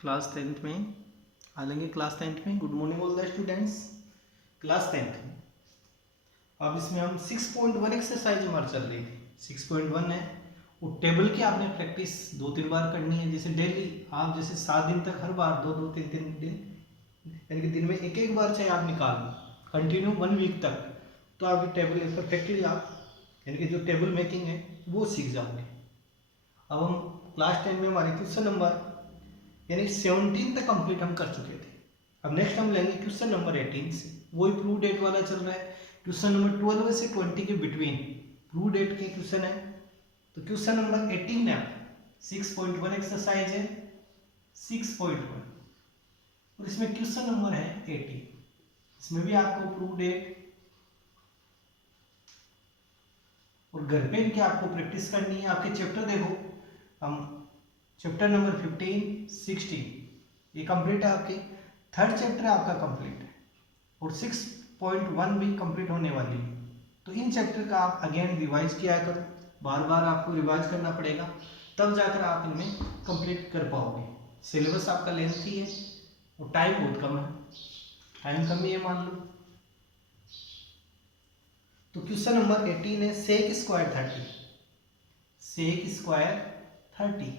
Class 10th में आ लेंगे। Class 10th में good morning all the students. Class 10th में अब इसमें हम 6.1 एक्सरसाइज हमारी चल रही थी। 6.1 है वो टेबल की आपने प्रैक्टिस 2-3 बार करनी है। जैसे डेली आप जैसे 7 दिन तक हर बार 2-2 3-3 दिन यानी कि दिन में एक एक बार चाहे आप निकाल लो कंटिन्यू 1 वीक तक, तो आप टेबल परफेक्टली आप यानी कि जो टेबल मेकिंग है वो सीख जाओगे। अब हम क्लास 10 में हमारे क्वेश्चन नंबर यानी 17 तक कंप्लीट हम कर चुके थे। अब नेक्स्ट हम लेंगे क्वेश्चन नंबर 18 से, वही प्रूव डेट वाला चल रहा है। क्वेश्चन नंबर 12 से 20 के बिटवीन प्रूव डेट के क्वेश्चन है। तो क्वेश्चन नंबर 18 है 6.1 एक्सरसाइज है 6.1 और इसमें क्वेश्चन नंबर है 18। इसमें भी आपको प्रूव डेट और घर पे इनकी आपको प्रैक्टिस करनी है। आपके चैप्टर देखो, हम चैप्टर नंबर 15, 16 ये कंप्लीट है आपके। थर्ड चैप्टर आपका कंप्लीट है और 6.1 भी कंप्लीट होने वाली है। तो इन चैप्टर का आप अगेन रिवाइज किया करो, बार बार आपको रिवाइज करना पड़ेगा, तब जाकर आप इनमें कंप्लीट कर पाओगे। सिलेबस आपका लेंथी है और टाइम बहुत कम है, टाइम कम ही है मान लो। तो क्वेश्चन नंबर 18 है sec square 30। Sec square 30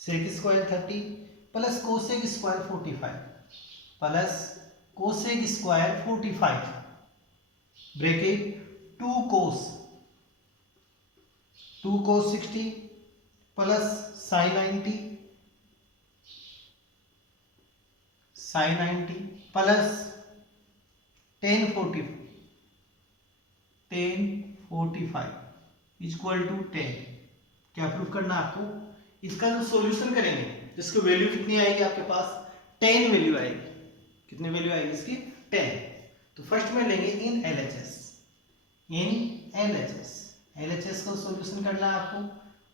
sec square 30 plus cosec square 45 plus cosec square 45 bracket 2 cos 60 plus sin 90 plus tan 45 equal to 10। क्या प्रूफ करना आपको? इसका जो सॉल्यूशन करेंगे जिसकी वैल्यू कितनी आएगी आपके पास 10 वैल्यू आएगी। कितनी वैल्यू आएगी इसकी 10। तो फर्स्ट में लेंगे इन एलएचएस का सॉल्यूशन करना है आपको।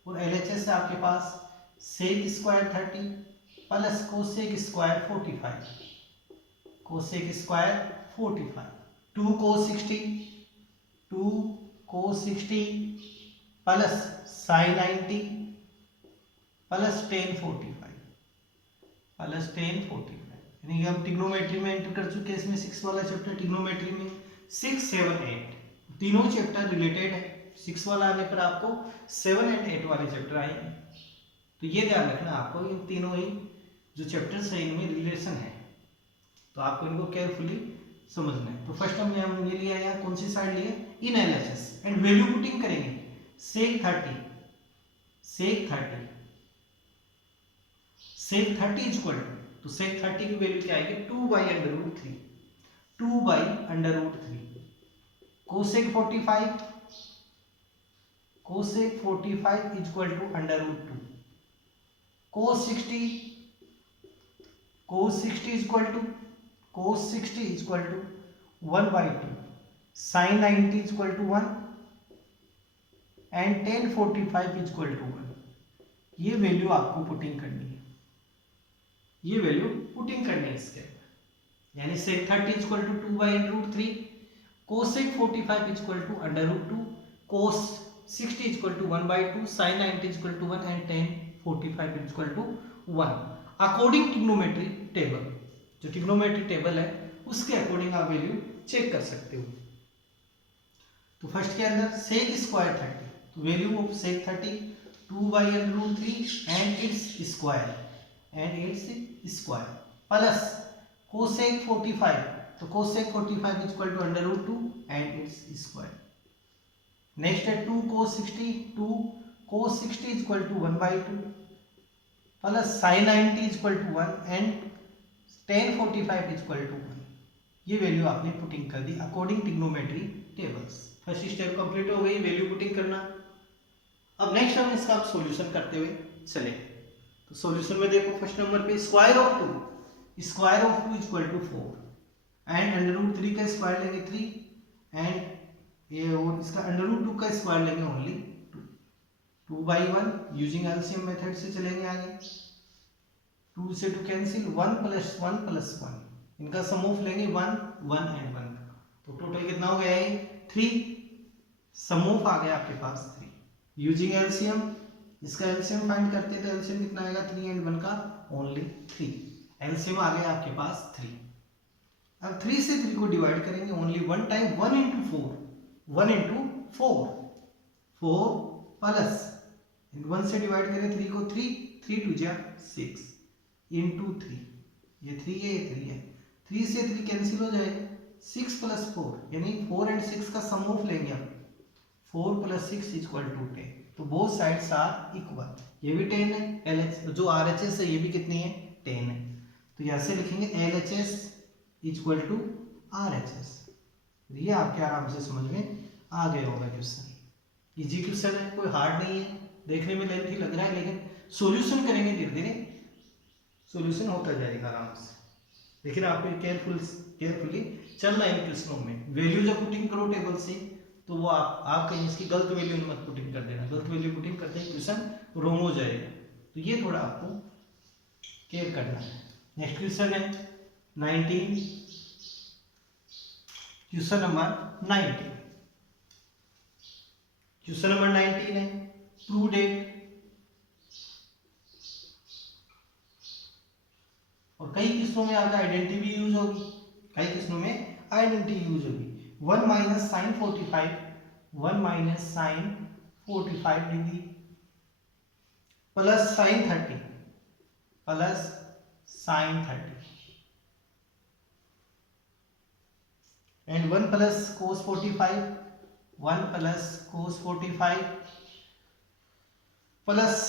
और एलएचएस है आपके पास sec square 30 plus cosec square 45 2 cos 60 plus sin 90 plus tan 45 यानी कि हम ट्रिग्नोमेट्री में एंटर कर चुके हैं। इसमें 6 वाला चैप्टर ट्रिग्नोमेट्री में 6, 7, 8 तीनों चैप्टर रिलेटेड है। 6 वाला आने पर आपको 7 एंड 8 वाले चैप्टर आएंगे। तो ये ध्यान रखना आपको, इन तीनों ही जो चैप्टर्स है इनमें रिलेशन है, तो आपको इनको केयरफुली समझना है। तो फर्स्ट हम ये लिया है, कौन सी साइड लिए इन एलएचएस एंड वैल्यू पुटिंग करेंगे। सेक 30 इक्वल तो सेक 30 की वैल्यू क्या आएगी 2/√3 cosec 45 equal to √2 cos 60 equal to 1/2 sin 90 equal to 1 and tan 45 equal to 1। ये वैल्यू आपको पुटिंग करनी है, इसके अंदर। यानी sec 30 equal to 2/√3 cosec 45 equal to √2 cos 60 equal to 1/2 sin 90 equal to 1 and tan 45 equal to 1 according trigonometry table. जो trigonometry table है उसके अकॉर्डिंग आप वैल्यू चेक कर सकते हो। तो फर्स्ट के अंदर sec स्क्वायर 30, तो value of sec 30 2/√3 and its square plus cosec 45, तो cosec 45 equal to √2 and its square. Next है 2 cos 60 equal to 1/2 plus sin 90 equal to 1 and tan 45 equal to 1। ये वैल्यू आपने पुटिंग कर दी according trigonometry tables. First step complete हो गई, value putting करना। अब नेक्स्ट हम इसका सॉल्यूशन करते हुए चले। तो सॉल्यूशन में देखो फर्स्ट नंबर पे square of 2 equal to 4 and √3 का स्क्वायर लेंगे 3 एंड ये और इसका √2 का स्क्वायर लेंगे ओनली 2/1 यूजिंग एलसीएम मेथड से चलेंगे आगे। 2 से 2 कैंसिल 1 + 1 + 1 इनका सम ऑफ लेंगे 1 1 एंड 1 का। तो टोटल कितना हो गया ये 3, सम ऑफ आ गया आपके पास 3 यूजिंग एलसीएम इसका एलसीएम फाइंड करते हैं तो एलसीएम कितना आएगा 3 एंड 1 का ओनली 3। एलसीएम आ गया आपके पास 3। अब 3 से 3 को डिवाइड करेंगे only one time, 1 into 4, 1 into 4, 4 plus 1 से डिवाइड करें 3 को, 3 टू जा 6 इंटू 3, ये 3 है ये 3 है, 3 से 3 कैंसिल हो जाएगा, 6 प्लस 4 यानी 4 एंड 6 का सम ऑफ लेंगे हम, 4 प्लस 6 इक्वल टू 10। तो बोथ साइड्स आर इक्वल, ये भी 10 है, LH जो RHS है ये भी कितनी है 10 है। तो यहाँ से लिखेंगे LHS इक्वल टू RHS। ये आपके आराम से समझ में आ गया होगा क्वेश्चन। इजी क्वेश्चन है, कोई हार्ड नहीं है, देखने में लेंथी लग रहा है लेकिन सॉल्यूशन करेंगे धीरे धीरे सॉल्यूशन होता जाएगा आराम से। लेकिन आप केयरफुली चलना इन क्वेश्चनों में। वैल्यू जब पुटिंग करो टेबल से तो वो आप कहीं इसकी गलत वैल्यू मत पुटिंग कर देना, गलत वैल्यू पुटिंग करते ही क्वेश्चन रॉन्ग हो जाएगा, तो ये थोड़ा आपको केयर करना है। नेक्स्ट क्वेश्चन है 19, क्वेश्चन नंबर 19। क्वेश्चन नंबर 19 है प्रूव डेट, और कई किस्मों में आपका आइडेंटिटी भी यूज होगी, कई किस्मों में आइडेंटिटी यूज होगी। 1 minus sine 45, 1 minus sine 45 degree plus sine 30, plus sine 30 and 1 plus cos 45, 1 plus cos 45 plus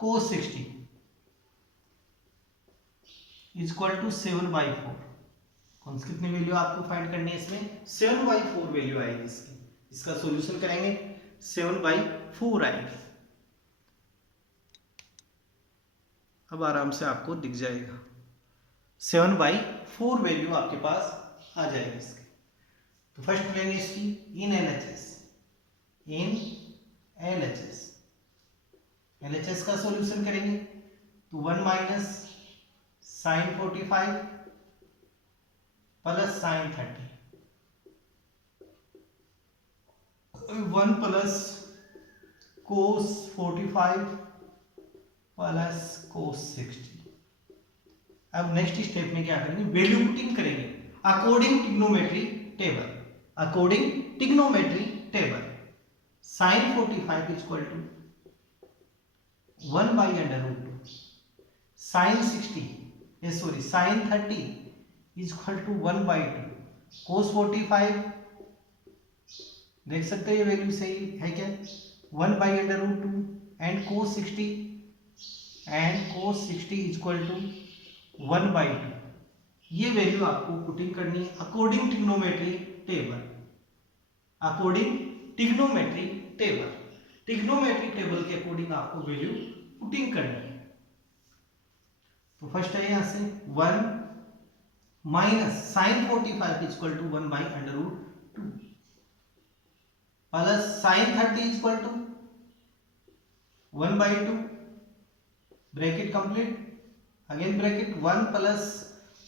cos 60 equal to 7/4। कौन सी कितनी वैल्यू आपको फाइंड करनी है इसमें, 7/4 वैल्यू आएगी इसकी। इसका सॉल्यूशन करेंगे 7/4 आएगी। अब आराम से आपको दिख जाएगा 7/4 वैल्यू आपके पास आ जाएगी इसकी। तो फर्स्ट लेंगे इसकी इन LHS, इन LHS का सॉल्यूशन करेंगे तो 1 minus sine 45 plus sine 30, 1 plus cos 45 plus cos 60। अब नेक्स्ट स्टेप में क्या करेंगे, वैल्यू पुटिंग करेंगे according trigonometry table, according trigonometry table. Sine 45 equal to 1/√2, sine 60 sine 30 equal to 1/2, cos 45 देख सकते हो ये वैल्यू सही है क्या, 1/√2 एंड कोस 60 इक्वल टू 1/2। ये वैल्यू आपको पुटिंग करनी है according trigonometry table, according trigonometry table. Trigonometry table के अकॉर्डिंग आपको वैल्यू पुटिंग करनी है। तो फर्स्ट है यहां से 1 minus sine 45 equal to 1/√2 plus sine 30 equal to 1/2, bracket complete, again bracket 1 plus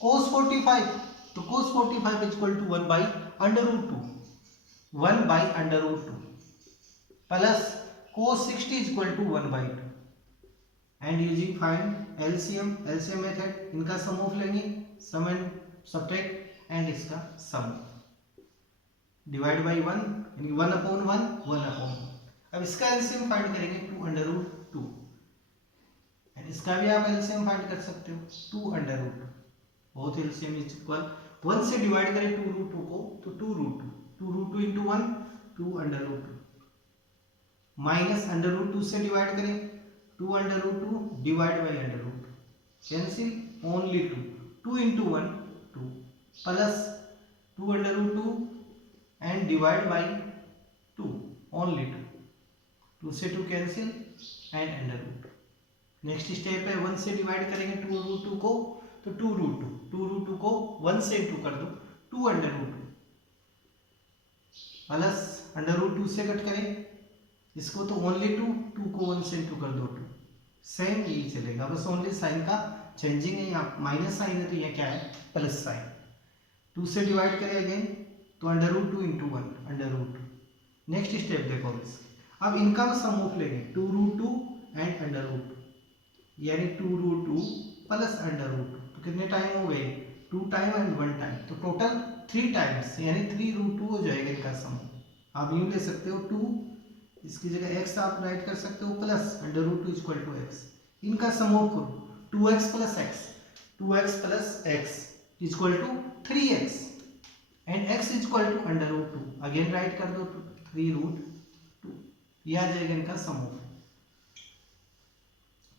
cos 45, तो cos 45 equal to 1/√2, 1/√2 plus cos 60 equal to 1/2 and using find LCM method इनका सम ऑफ लेंगे, सम and subtract and इसका सम divide by 1 यानी 1/1 1/1। अब इसका LCM find करेंगे 2√2 and इसका भी आप LCM फाइंड कर सकते हो 2√2, बोथ LCM इज इक्वल। 1 से डिवाइड करें 2√2 को तो 2√2 इंटू 1 2√2 माइनस √2 से डिवाइड करें 2√2 divide by √2 cancel only 2 into 1 2 plus 2√2 and divide by 2 only 2 से 2 कैंसिल एंड √2। नेक्स्ट स्टेप है 1 से डिवाइड करेंगे 2√2 को तो 2√2 को 1 से इंटू कर दो 2√2 प्लस √2 से कट करें इसको तो ओनली 2 को 1 से इंटू कर दो 2, सेम यही चलेगा, बस ओनली साइन का चेंजिंग है, यहाँ माइनस साइन है तो ये क्या है प्लस साइन। 2 से डिवाइड करें अगेन तो √2 इंटू 1 √2। नेक्स्ट स्टेप देखो इसके, अब इनका सम ऑफ लेंगे 2√2 एंड अंडर रूट 2 यानी 2√2 प्लस अंडर रूट 2। तो कितने टाइम हो गए? 2 टाइम एंड 1 टाइम, तो टोटल 3 टाइम्स यानी 3√2 हो जाएगा इनका सम। आप यूँ ले सकते हो 2, इसकी जगह x आप राइट कर सकते हो plus under root 2 equal to X. इनका सम ऑफ करो 2x plus X, 2x plus X equal to 3x and x equal to under root 2। Again write कर दो 3√2, ये आ जाएगा इनका सम ऑफ।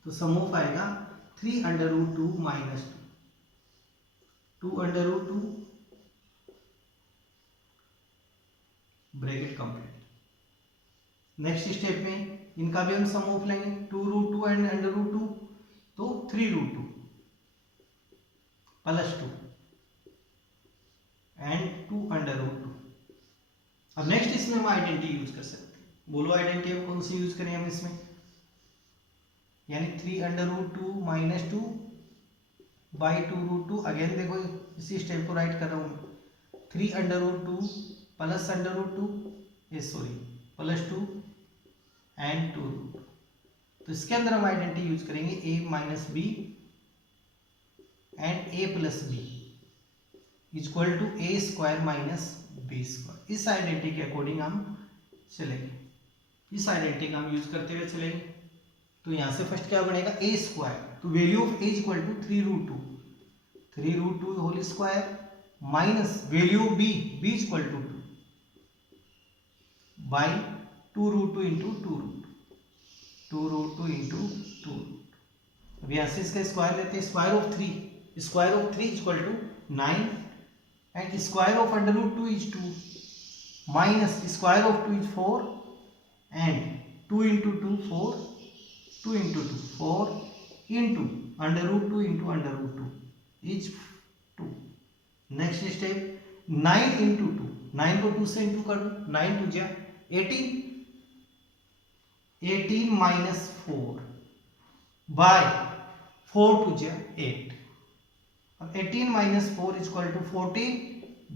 तो सम ऑफ आएगा 3 under root 2 minus 2 under root 2 bracket complete. Next step में इनका भी हम सम ऑफ लेंगे 2√2 एंड अंडर रूट 2, तो 3√2 प्लस 2 एंड 2 अंडर रूट 2। अब नेक्स्ट इसमें हम आइडेंटिटी यूज कर सकते हैं। बोलो आइडेंटिटी हम कौन सी यूज करें हम इसमें? यानी 3 under root 2 minus 2 by 2√2। Again देखो इसी स्टेप को राइट कर रहा हूँ 3 under root 2 plus under root 2 sorry plus 2 and 2 root. तो इसके अंदर हम आइडेंटिटी यूज करेंगे a minus B and a plus B equal to a square minus B square. इस आइडेंटिटी के अकॉर्डिंग हम चलेंगे, इस आइडेंटिटी का हम यूज करते हुए चलेंगे। तो यहां से फर्स्ट क्या बनेगा a स्क्वायर, तो value of a equal to 3√2 whole square minus value of b equal to 2 by 2√2 into 2√2 into 2। अब यहाँ से इसका स्क्वायर लेते हैं, square of 3 equal to 9 and square of under root 2 is 2 minus square of 2 is 4 and 2 into 2 4, 2 into 2 4 into under root 2 into under root 2 is 2। Next step 9 into 2, 9 को 2 से into कर दो, 9 2 जा 18 माइनस 4 बाय 4 2 जा 8। अब 18 minus 4 equal to 14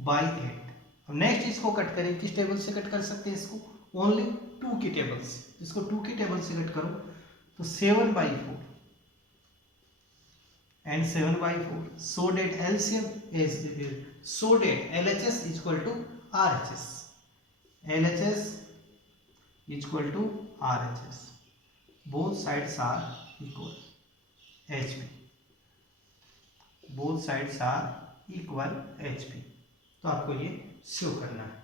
by 8। अब next इसको cut करें, किस टेबल से कट कर सकते हैं इसको? ओनली 2 की टेबल से। इसको 2 की टेबल से कट करो तो 7/4 and 7/4, so that LCM is so that LHS equal to RHS, LHS equal to RHS, both sides are equal, HP, both sides are equal HP। तो आपको ये शो करना है।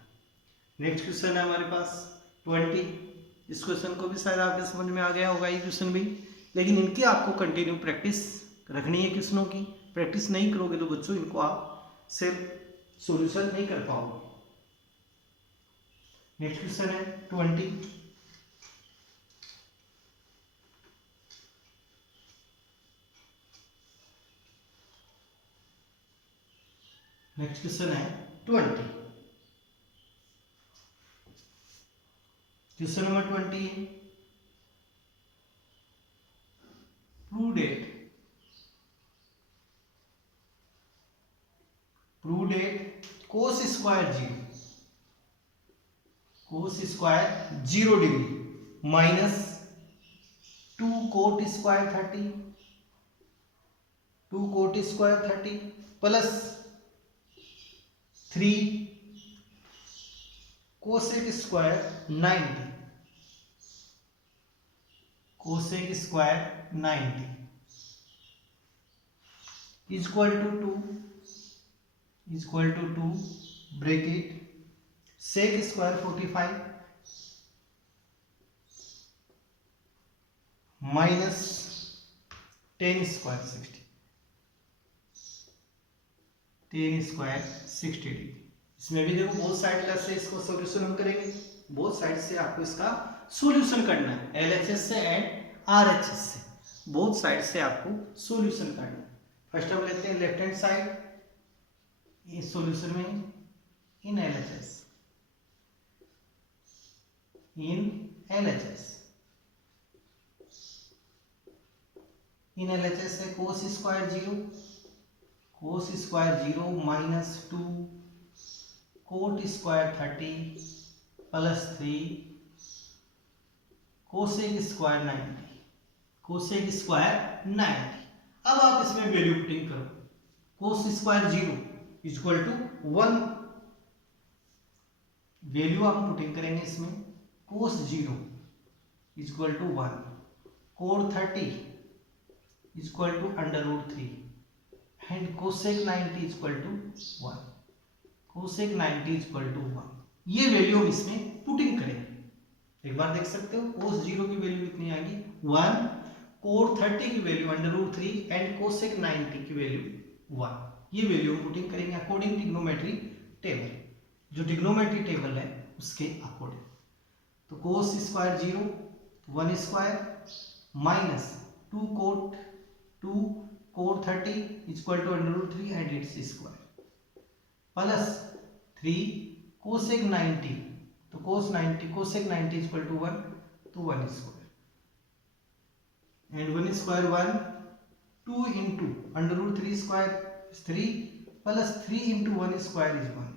नेक्स्ट क्वेश्चन है हमारे पास 20। इस क्वेश्चन को भी शायद आपके समझ में आ गया होगा ये क्वेश्चन भी, लेकिन इनकी आपको कंटिन्यू प्रैक्टिस रखनी है। क्वेश्चनों की प्रैक्टिस नहीं करोगे तो बच्चों इनको आप सिर्फ सॉल्यूशन नहीं कर पाओगे। नेक्स्ट क्वेश्चन है 20। नेक्स्ट क्वेश्चन है 20। Question number 20, prove that cos square 0 degree minus 2 cot square 30, 2 cot square 30 plus 3 cosec square 90, cosec square 90 equal to 2 bracket sec square 45 minus 10 square 60, 10 square 60 degree. इसमें भी देखो both side का से इसको solution हम करेंगे, both side से आपको इसका सॉल्यूशन करना है, LHS से एंड RHS से, बोथ साइड से आपको सॉल्यूशन करना है। फर्स्ट हम लेते हैं लेफ्ट हैंड साइड, इस सॉल्यूशन में इन LHS, इन LHS से cos square 0 minus 2 cot square 30 plus 3 cosec square 90 cosec square 90। अब आप इसमें वैल्यू पुटिंग करो, cos square 0 equal to 1, value आप पुटिंग करेंगे इसमें, cos 0 equal to 1, cot 30 equal to √3 and cosec 90 equal to 1, cosec 90 equal to 1। ये value हम इसमें पुटिंग करेंगे। एक बार देख सकते हो, कोस 0 की वैल्यू कितनी आ गई 1, कोड 30 की वैल्यू √3 एंड कोसेक 90 की वैल्यू 1। ये वैल्यू हम पुटिंग करेंगे अकॉर्डिंग ट्रिग्नोमेट्री टेबल, जो ट्रिग्नोमेट्री टेबल है उसके अकॉर्डिंग। तो cos square 0 1 square minus 2 cot 30 equal to √3 and its square plus 3 cosec 90, तो कोसेक 90 इक्वल टू 1, तो 1 square and 1 square 1, 2 into √3 square 3 plus 3 into 1 square is 1।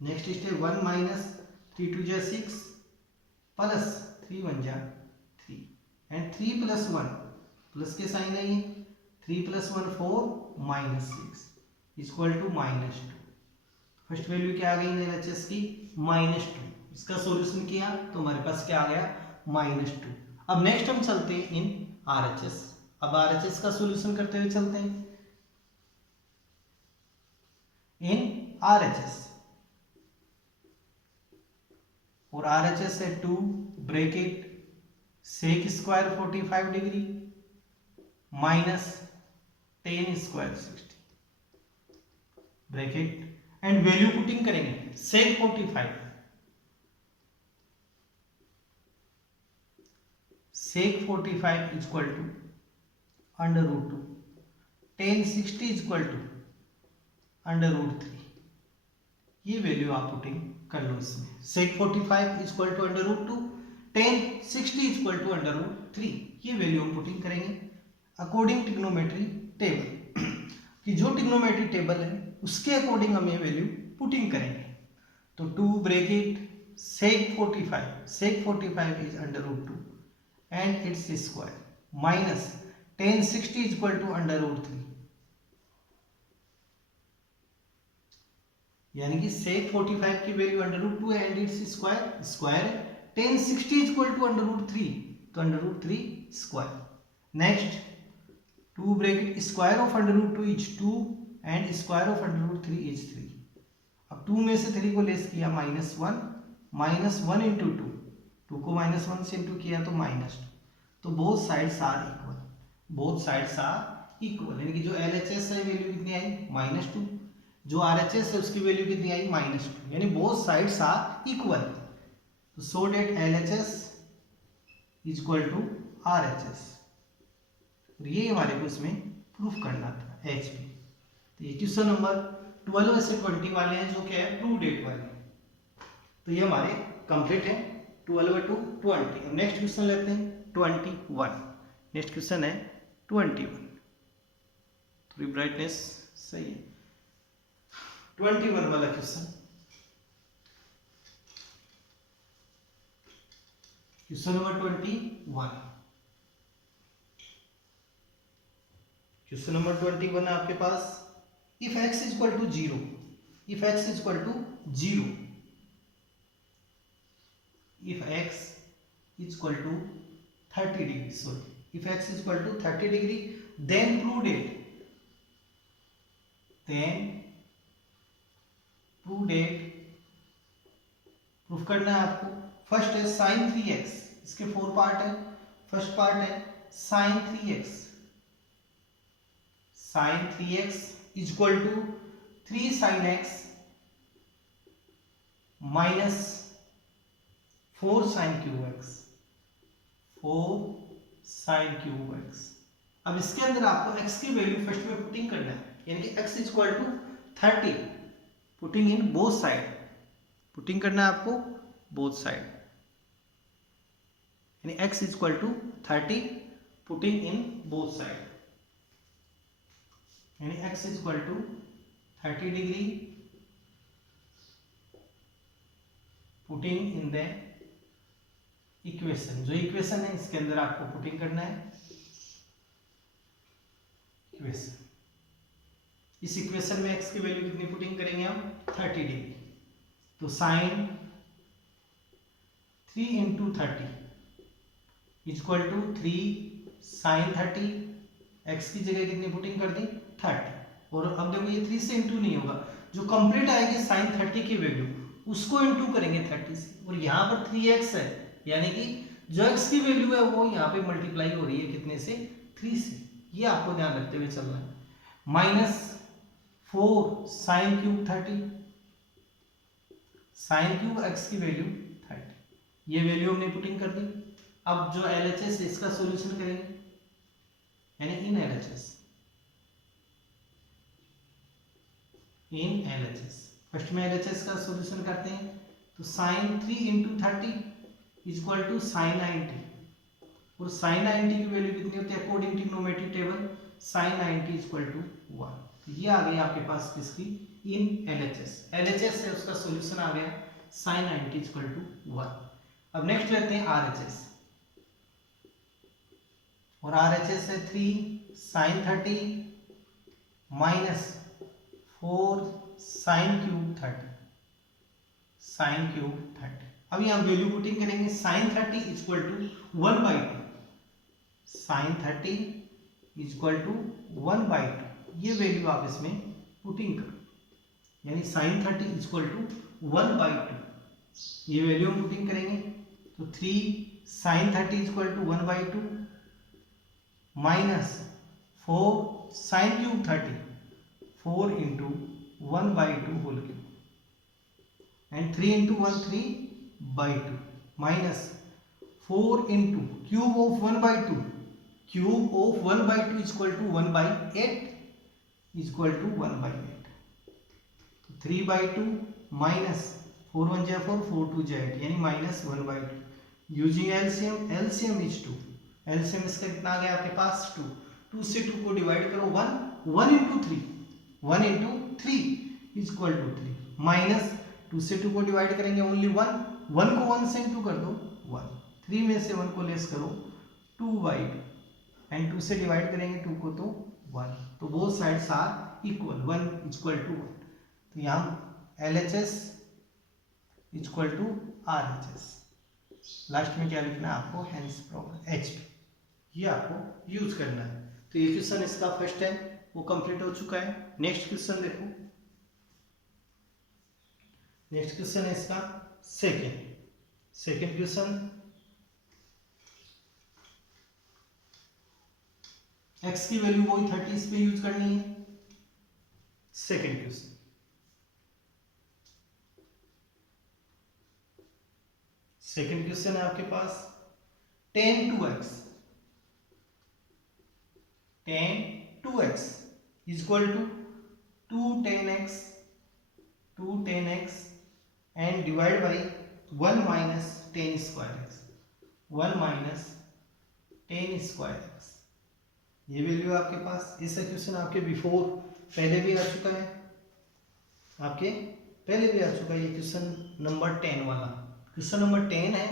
Next step 1 minus 3 2 जा 6 plus 3 1 जा 3 and 3 plus 1 plus के sign है ये, 3 plus 1 4 minus 6 equal to -2। First value क्या आ गई एलएचएस की -2। इसका सॉल्यूशन किया तो हमारे पास क्या आ गया -2। अब नेक्स्ट हम चलते हैं इन आरएचएस। अब आरएचएस का सॉल्यूशन करते हुए चलते हैं इन आरएचएस, और आरएचएस है 2 bracket sec square 45 degree minus 10 square 60 bracket and value putting करेंगे sec 45 equal to √2 10 60 equal to √3। ये वैल्यू आप पुटिंग कर लो इसमें, sec 45 equal to √2 10 60 equal to √3। ये वैल्यू हम पुटिंग करेंगे अकॉर्डिंग ट्रिग्नोमेट्री टेबल, कि जो ट्रिग्नोमेट्री टेबल है उसके अकॉर्डिंग हम ये वैल्यू पुटिंग करेंगे। तो 2 bracket sec 45 is √2 and its square minus 10 60 equal to √3, यानी कि सेक 45 की value √2 and its square 10 60 equal to √3, तो √3 square. Next 2 bracket square of √2 is 2 and square of √3 is 3। अब 2 में से 3 को लेस किया -1 इंटू 2 को -1 से इंटू किया तो -2, तो बोथ साइड्स आर इक्वल, यानी कि जो LHS है वैल्यू कितनी आई -2, जो RHS है उसकी वैल्यू कितनी आई -2, यानी बोथ साइड्स आर इक्वल। तो so that LHS is equal to RHS, और ये हमारे को इसमें प्रूफ करना था HP। तो ये क्वेश्चन नंबर 12 से 20 वाले हैं जो क्या है ट्रू डेट वाले। तो ये हमारे कंप्लीट है 12 to 20। अब नेक्स्ट क्वेश्चन लेते हैं 21। नेक्स्ट क्वेश्चन है 21, थोड़ी ब्राइटनेस सही है। 21 वाला question, question number 21। Question number 21 है आपके पास, if x equal to 0, if x equal to 0, if x equal to 30 degree, sorry if x equal to 30 degree then prove date, proof करना है आपको। फर्स्ट है sin 3x, इसके 4 part है। First part है sin 3x equal to 3 sin x minus 4 sin cube x, 4 sin cube x। अब इसके अंदर आपको x की वैल्यू फर्स्ट में पुटिंग करना है, यानी कि x equal to 30, putting in both side, putting करना है आपको बोथ साइड, यानी x equal to 30 putting in both side, यानी x equal to 30 degree putting in the equation, जो इक्वेशन है इसके अंदर आपको पुटिंग करना है इक्वेशन। इस इक्वेशन में x की वैल्यू कितनी पुटिंग करेंगे हम 30 डिग्री, तो sin 3 into 30 equal to 3 sin 30, x की जगह कितनी पुटिंग कर दी 30, और अब देखो ये 3 से इंटू नहीं होगा, जो कंप्लीट आएगी साइन 30 की वैल्यू उसको इंटू करेंगे 30 से, और यहाँ पर 3x है यानी कि जो x की वैल्यू है वो यहाँ पे मल्टीप्लाई हो रही है कितने से 3 से, ये आपको ध्यान रखते हुए चलना है। Minus 4 sin cube 30, sin cube x की वैल्यू 30, ये वैल्यू हमने पुटिंग कर दी। अब जो LHS इसका सॉल्यूशन करेंगे यानी इन LHS फर्स्ट में LHS का सॉल्यूशन करते हैं, तो sin 3 into 30 equal to sin 90, और साइन 90 की वैल्यू कितनी होती है according trigonometry table, sin 90 equal to 1, तो ये आ गई आपके पास किसकी इन LHS से उसका सॉल्यूशन आ गया साइन 90 इक्वल टू 1। अब नेक्स्ट लेते हैं RHS, और RHS है 3 sin 30 minus 4 sin cube 30, sin cube 30। अब यहाँ वैल्यू पुटिंग करेंगे sin 30 equal to 1/2, sin 30 equal to 1/2, ये वैल्यू आप इसमें पुटिंग करो, यानी साइन 30 इक्वल टू 1/2, ये वैल्यू हम पुटिंग करेंगे, तो 3 sin 30 equal to 1/2 minus 4 sin cube 30, 4 into 1/2 whole cube, and 3 into 1 3/2 minus 4 into cube of 1/2, cube of 1/2 equal to 1/8 equal to 1/8, 3/2 minus 4 1 जा 4 4 2 जा 8 यानी minus 1/2, using LCM, LCM is 2, LCM इसका कितना आ गया आपके पास 2, 2 से 2 को डिवाइड करो 1, 1 into 3, 1 into 3 equal to 3, minus 2 से 2 को डिवाइड करेंगे ओनली 1, 1 को 1 से इंटू कर दो 1, 3 में से 1 को लेस करो 2/2, एंड 2 से डिवाइड करेंगे 2 को तो 1, तो both sides are equal, 1 equal to 1, तो यहाँ LHS equal to RHS, last में क्या लिखना है आपको हेंस प्रॉब्लम HP, ये आपको यूज करना है। तो ये क्वेश्चन इसका फर्स्ट है वो कंप्लीट हो चुका है। नेक्स्ट क्वेश्चन देखो, नेक्स्ट क्वेश्चन है इसका सेकेंड क्वेश्चन, x की वैल्यू वही 30 पे यूज करनी है। सेकेंड क्वेश्चन, सेकेंड क्वेश्चन है आपके पास tan 2x, tan 2x equal to 2 tan x and divide by 1 minus tan square x, 1 minus tan square x, ये वैल्यू आपके पास। इसका क्वेश्चन आपके बिफोर पहले भी आ चुका है, आपके पहले भी आ चुका है, ये क्वेश्चन नंबर 10 वाला, क्वेश्चन नंबर 10 है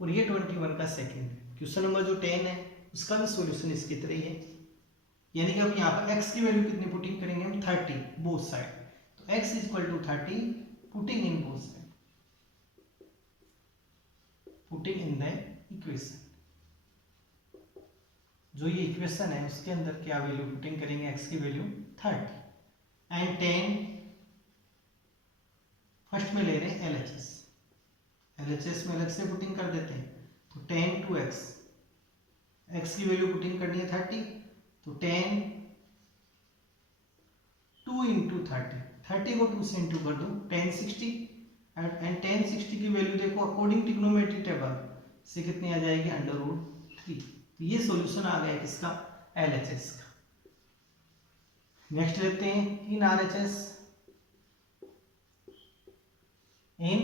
और ये 21 का सेकेंड है। क्वेश्चन नंबर जो 10 है उसका भी सॉल्यूशन इसकी तरह ही है, यानी कि अब यहाँ पर x की वैल्यू कितनी पुटिंग करेंगे हम 30 बोथ साइड, तो x equal to 30 putting in both side, putting in the equation, जो ये इक्वेशन है उसके अंदर क्या वैल्यू पुटिंग करेंगे x की वैल्यू 30, एंड 10 फर्स्ट में ले रहे हैं LHS में अलग से पुटिंग कर देते हैं, तो tan 2x, x की वैल्यू पुटिंग करनी है 30, तो tan 2 इंटू 30 को 2 से इंटू कर दो tan 60, एंड tan 60 की वैल्यू देखो अकॉर्डिंग ट्रिग्नोमेट्री टेबल से कितनी आ जाएगी √3, तो ये सॉल्यूशन आ गया किसका LHS का। नेक्स्ट लेते हैं इन RHS, इन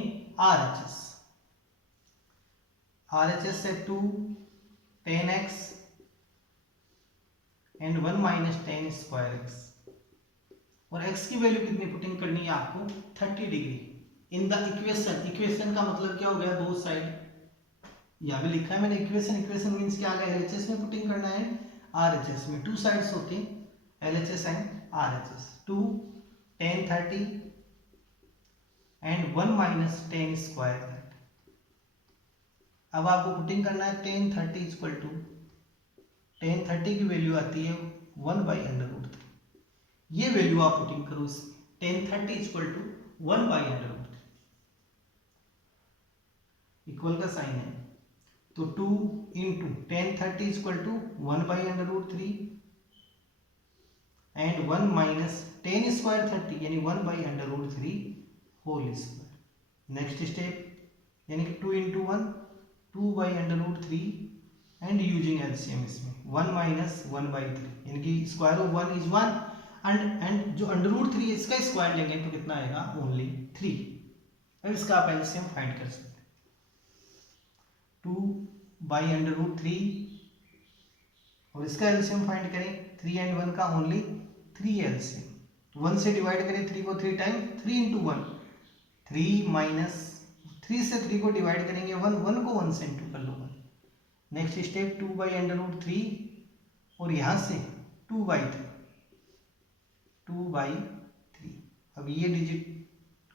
RHS है 2 tan x and 1 minus tan square x, और x की वैल्यू कितनी पुटिंग करनी है आपको 30 degree in the equation, equation का मतलब क्या हो गया बोथ साइड, यहाँ पे लिखा है मैंने इक्वेशन, इक्वेशन मींस क्या आ गया LHS में पुटिंग करना है RHS में, टू साइड्स होते हैं, LHS and RHS. 2 tan 30 and 1 minus tan square 30. अब आपको पुटिंग करना है tan 30 इक्वल टू tan 30 की वैल्यू आती है 1/√3. ये वैल्यू आप पुटिंग करो इसमें. tan 30 equal to 1/√3. इक्वल का साइन है तो 2 इंटू tan 30 equal to 1/√3 and 1 minus tan square 30 यानी 1/√3 होल स्क्वायर. नेक्स्ट स्टेप यानी कि 2 इंटू 1 2/√3 एंड यूजिंग एलसीएम इसमें 1 माइनस 1/3 यानी कि स्क्वायर ऑफ 1 इज 1 एंड जो √3 इसका स्क्वायर लेंगे तो कितना आएगा ओनली 3. अब इसका आप एलसीएम फाइंड कर सकते हैं. 2/√3 और इसका एलसीएम फाइंड करें 3 एंड 1 का ओनली 3 एलसीएम. 1 से डिवाइड करें 3 को 3 टाइम 3 इंटू 1 3 माइनस 3 से 3 को डिवाइड करेंगे 1 1 को 1 से इंटू कर लो 1. नेक्स्ट स्टेप 2/√3 और यहाँ से 2/3 2/3. अब ये डिजिट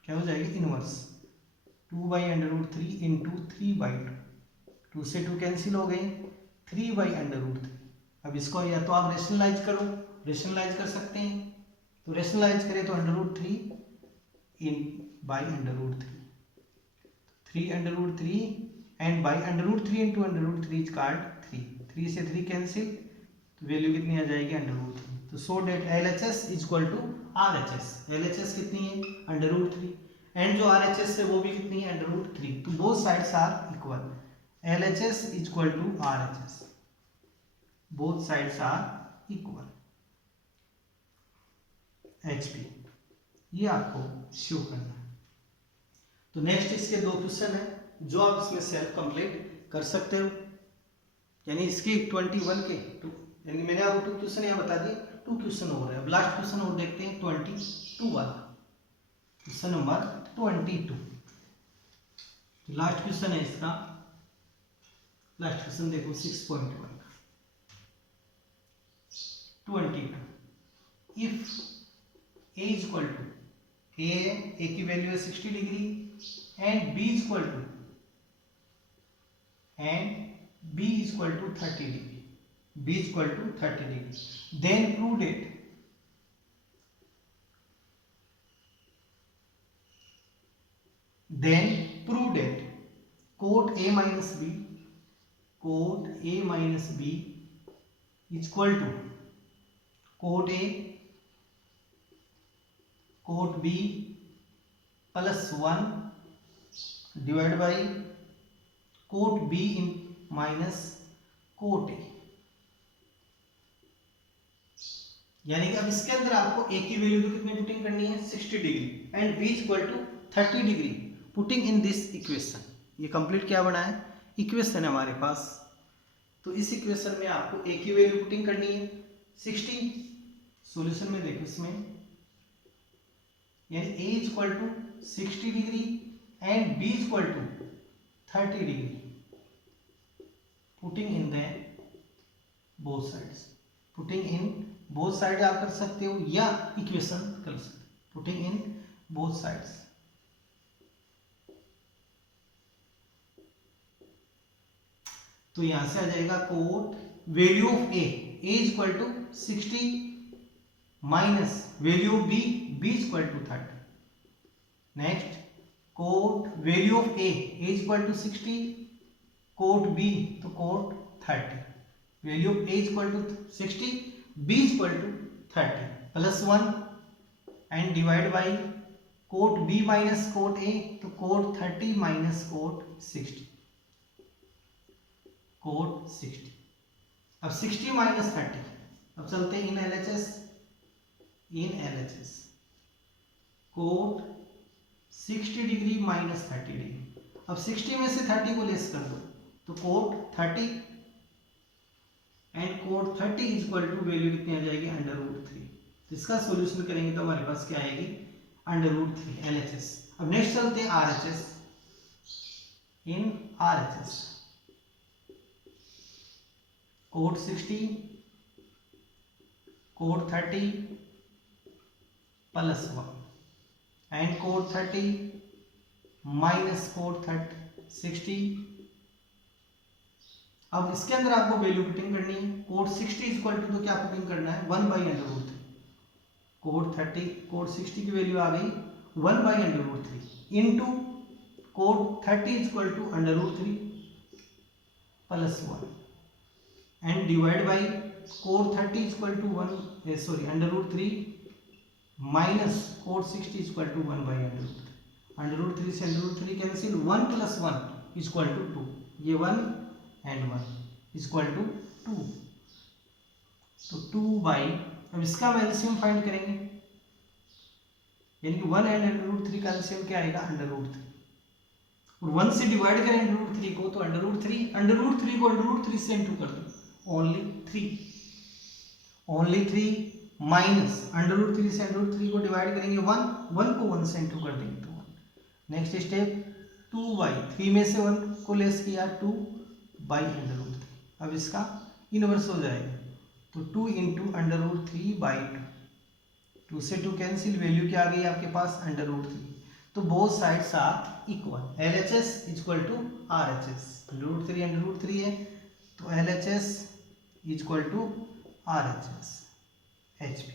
क्या हो जाएगी इनवर्स 2/√3 इंटू 3/2. 2 से 2 कैंसिल हो गए 3/√3. अब इसको या तो आप रेशनलाइज करो, रेशनलाइज कर सकते हैं तो रेशनलाइज करें तो √3 /√3 3/√3 एंड /√3 इंटू √3 कार्ड 3 से 3 कैंसिल तो वैल्यू कितनी आ जाएगी √3. तो so that LHS equal to RHS. LHS कितनी है √3 एंड जो RHS है वो भी कितनी है √3. तो both sides are equal. LHS equal to RHS. Both sides are equal. HP ये आपको शो करना है. तो नेक्स्ट इसके 2 क्वेश्चन है जो आप इसमें सेल्फ कंप्लीट कर सकते हो. यानी इसकी 21 के यानी मैंने आपको 2 क्वेश्चन यहाँ बता दिए. 2 क्वेश्चन हो रहे हैं. अब लास्ट क्वेश्चन और देखते हैं 22 वाला. Question number 22. लास्ट क्वेश्चन है इसका. लास्ट क्वेश्चन देखो 6.1 22. If A is equal to A की वैल्यू है 60 degree and B is equal to 30 degree. B is equal to 30 degree. Then prove it. Cot A minus B is equal to cot A cot B plus 1 divided by cot B in minus cot A. यानी कि अब इसके अंदर आपको A की value तो कितनी putting करनी है 60 degree and B equal to 30 degree putting in this equation. ये कंप्लीट क्या बना है इक्वेशन है हमारे पास. तो इस इक्वेशन में आपको A की वैल्यू पुटिंग करनी है 60. सॉल्यूशन में देखो इसमें यानी A equal to 60 degree and B equal to 30 degree putting in the both sides. Putting in both side आप कर सकते हो या इक्वेशन कर सकते हो. Putting in both sides. तो यहां से आ जाएगा cot value of A equal to 60 minus value of B equal to 30. Next cot value of A equal to 60 cot B तो cot 30. Value of A equal to 60 B equal to 30 plus 1 and divide by cot B minus cot A तो cot 30 minus cot 60 cot 60. अब 60 minus 30. अब चलते हैं in LHS cot 60 degree minus 30 degree. अब 60 में से 30 को लेस कर दो तो cot 30 and cot 30 equal to value कितनी आ जाएगी √3. इसका सॉल्यूशन करेंगे तो हमारे पास क्या आएगी √3 LHS. अब नेक्स्ट चलते हैं RHS. In RHS cot 60 cot 30 plus 1 and cot 30 minus cot 60। अब इसके अंदर आपको वैल्यू पुटिंग करनी है। कोड 60 इक्वल टू, तो क्या पुटिंग करना है, 1/√3। कोड 30 कोड 60 की वैल्यू आ गई 1/√3 into cot 30 equal to √3 plus 1 and divide by cot 30 equal to √3 minus cot 60 equal to 1/√3। √3 से √3 कैंसिल, 1 प्लस 1 इक्वल टू 2, ये 1 एंड 1 इक्वल टू 2। तो 2 अब इसका हम एलसीएम फाइंड करेंगे, यानी कि 1 एंड √3 का एलसीएम क्या आएगा, √3। और 1 से डिवाइड करें √3 को, तो √3 को √3 से इंटू कर दो, ओनली 3 माइनस √3 से √3 को डिवाइड करेंगे 1 को 1 से इंटू कर देंगे तो 1। नेक्स्ट स्टेप 2/3 में से 1 को लेस किया 2/√3। अब इसका इनवर्स हो जाएगा, तो 2 इंटू √3/2, 2 से 2 कैंसिल, वैल्यू क्या आ गई आपके पास, √3। तो both sides are equal, LHS equal to RHS, √3 and √3 है, तो LHS equal to RHS HP,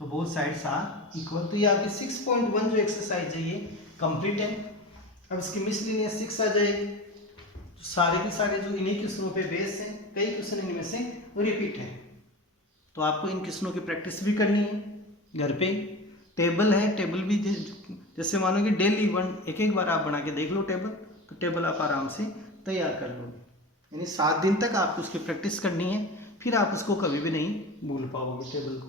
तो बोथ साइड्स आर इक्वल। तो ये आपकी 6.1 जो एक्सरसाइज है ये कंप्लीट है। अब इसकी मिसलिनियस 6 आ जाएगी। सारे के सारे जो इन्हीं क्वेश्चनों पे बेस है, कई क्वेश्चन इनमें से रिपीट है, तो आपको इन क्वेश्चनों की प्रैक्टिस भी करनी है घर पे। टेबल है, टेबल भी जैसे मानो कि डेली एक बार आप बना के देख लो टेबल, तो टेबल आप आराम से तैयार कर लोगे। यानी 7 दिन तक आपको उसकी प्रैक्टिस करनी है, फिर आप उसको कभी भी नहीं भूल पाओगे टेबल को।